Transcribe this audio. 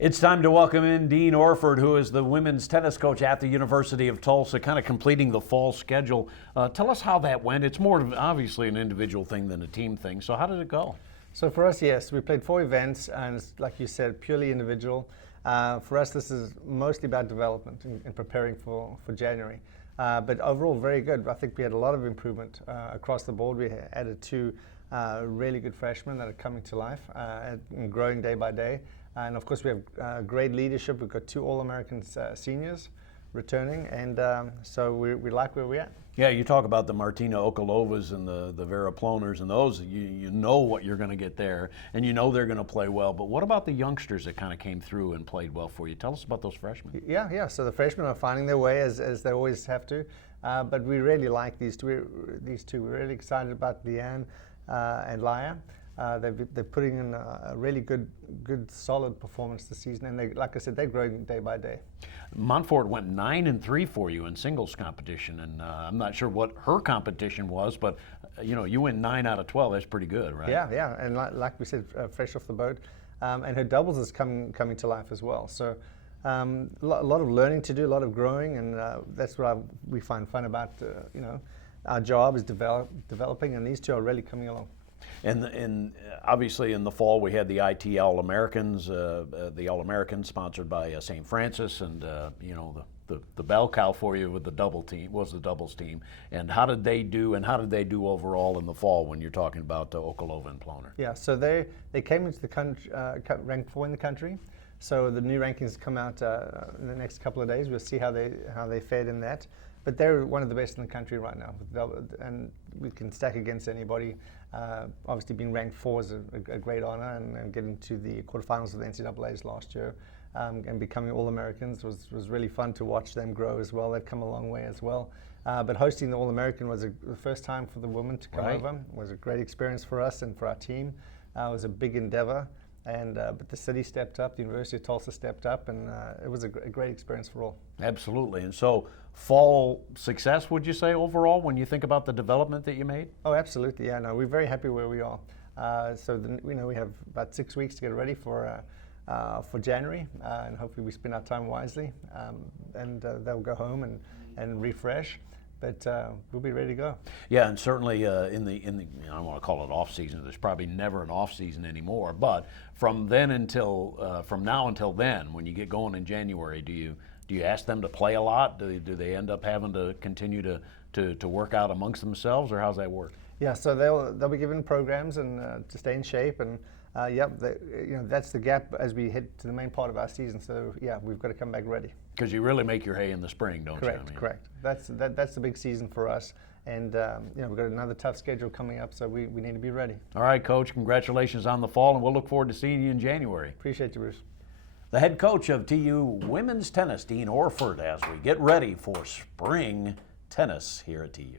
It's time to welcome in Dean Orford, who is the women's tennis coach at the University of Tulsa, kind of completing the fall schedule. Tell us how that went. It's more of obviously an individual thing than a team thing. So how did it go? So for us, yes, we played 4 events, and it's, like you said, purely individual. For us, this is mostly about development and preparing for January. But overall, very good. I think we had a lot of improvement across the board. We added 2 really good freshmen that are coming to life and growing day by day. And of course, we have great leadership. We've got 2 All-American seniors returning, and so we like where we're at. Yeah, you talk about the Martina Okalovas and the Vera Ploners and those, you know what you're going to get there, and you know they're going to play well. But what about the youngsters that kind of came through and played well for you? Tell us about those freshmen. Yeah. So the freshmen are finding their way as they always have to, but we really like these 2. We're really excited about Leanne and Laya. They're putting in a really good, solid performance this season, and they, like I said, they're growing day by day. Montfort went 9-3 for you in singles competition, and I'm not sure what her competition was, but you know, you win 9 out of 12. That's pretty good, right? Yeah, and like we said, fresh off the boat, and her doubles is coming to life as well. So a lot of learning to do, a lot of growing, and that's what we find fun about. Our job is developing, and these 2 are really coming along. And obviously in the fall we had the IT All-Americans, the All-Americans sponsored by St. Francis, and you know, the bell cow for you with the doubles team. And how did they do? And how did they do overall in the fall when you're talking about Okolova and Ploner? Yeah, so they came into the country ranked 4 in the country. So the new rankings come out in the next couple of days. We'll see how they fared in that. But they're one of the best in the country right now, and we can stack against anybody. Obviously, being ranked 4 is a great honor, and getting to the quarterfinals of the NCAA's last year and becoming All-Americans was really fun to watch them grow as well. They've come a long way as well. But hosting the All-American was the first time for the women to come over. It was a great experience for us and for our team. It was a big endeavor. But the city stepped up, the University of Tulsa stepped up, and it was a great experience for all. Absolutely. And so, fall success, would you say, overall, when you think about the development that you made? Oh, absolutely. Yeah, no, we're very happy where we are. We have about 6 weeks to get ready for January, and hopefully we spend our time wisely, and they'll go home and refresh. But we'll be ready to go. Yeah, and certainly in the I don't want to call it off season. There's probably never an off season anymore. But from now until then, when you get going in January, do you ask them to play a lot? Do they end up having to continue to work out amongst themselves, or how's that work? Yeah, so they'll be given programs and to stay in shape, and that's the gap as we head to the main part of our season. So yeah, we've got to come back ready. Because you really make your hay in the spring, don't you? Correct. That's the big season for us, and we've got another tough schedule coming up, so we need to be ready. All right, Coach. Congratulations on the fall, and we'll look forward to seeing you in January. Appreciate you, Bruce. The head coach of TU women's tennis, Dean Orford, as we get ready for spring tennis here at TU.